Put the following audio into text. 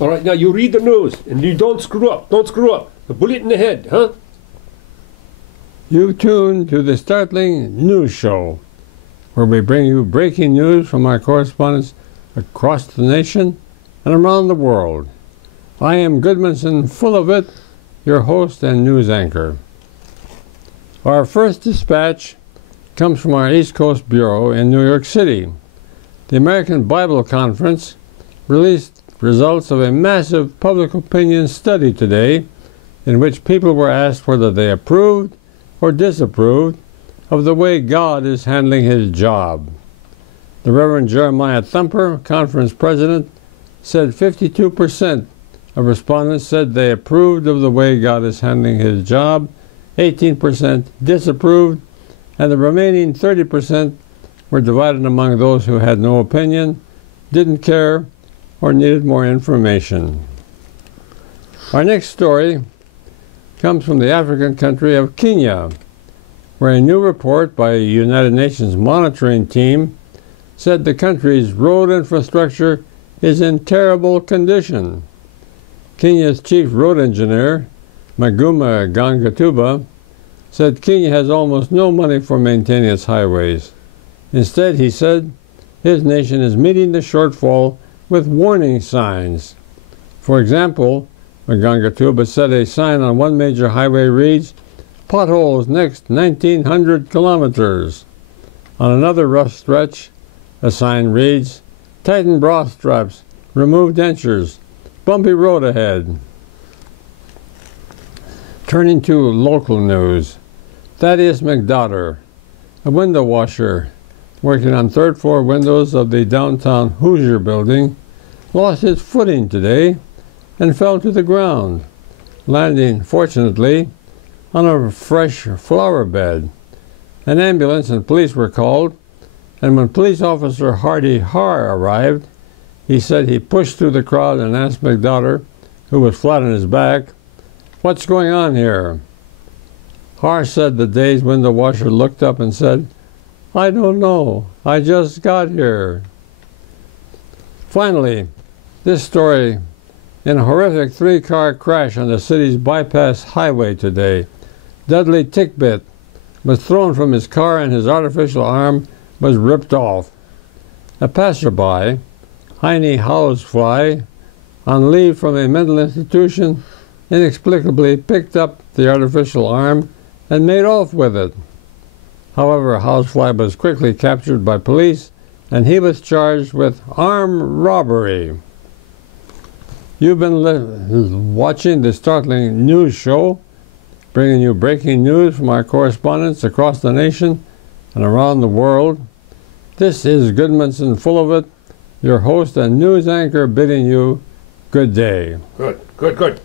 All right, now you read the news, and you don't screw up. Don't screw up. A bullet in the head, huh? You tune to the startling news show, where we bring you breaking news from our correspondents across the nation and around the world. I am Goodmanson, full of it, your host and news anchor. Our first dispatch comes from our East Coast Bureau in New York City. The American Bible Conference released results of a massive public opinion study today in which people were asked whether they approved or disapproved of the way God is handling his job. The Reverend Jeremiah Thumper, conference president, said 52% of respondents said they approved of the way God is handling his job, 18% disapproved, and the remaining 30% were divided among those who had no opinion, didn't care, or needed more information. Our next story comes from the African country of Kenya, where a new report by a United Nations monitoring team said the country's road infrastructure is in terrible condition. Kenya's chief road engineer, Maguma Gangatuba, said Kenya has almost no money for maintaining its highways. Instead, he said, his nation is meeting the shortfall with warning signs. For example, Magangatuba said a sign on one major highway reads, "Potholes next 1,900 kilometers." On another rough stretch, a sign reads, "Tighten bra straps, remove dentures, bumpy road ahead." Turning to local news, Thaddeus McDotter, a window washer working on third-floor windows of the downtown Hoosier building, lost his footing today and fell to the ground, landing, fortunately, on a fresh flower bed. An ambulance and police were called, and when police officer Hardy Har arrived, he said he pushed through the crowd and asked McDotter, who was flat on his back, "What's going on here?" Har said the dazed window washer looked up and said, "I don't know. I just got here." Finally, this story. In a horrific three-car crash on the city's bypass highway today, Dudley Tickbit was thrown from his car and his artificial arm was ripped off. A passerby, Heine Housefly, on leave from a mental institution, inexplicably picked up the artificial arm and made off with it. However, Housefly was quickly captured by police and he was charged with armed robbery. You've been watching the startling news show, bringing you breaking news from our correspondents across the nation and around the world. This is Goodmanson, full of it, your host and news anchor, bidding you good day. Good, good, good.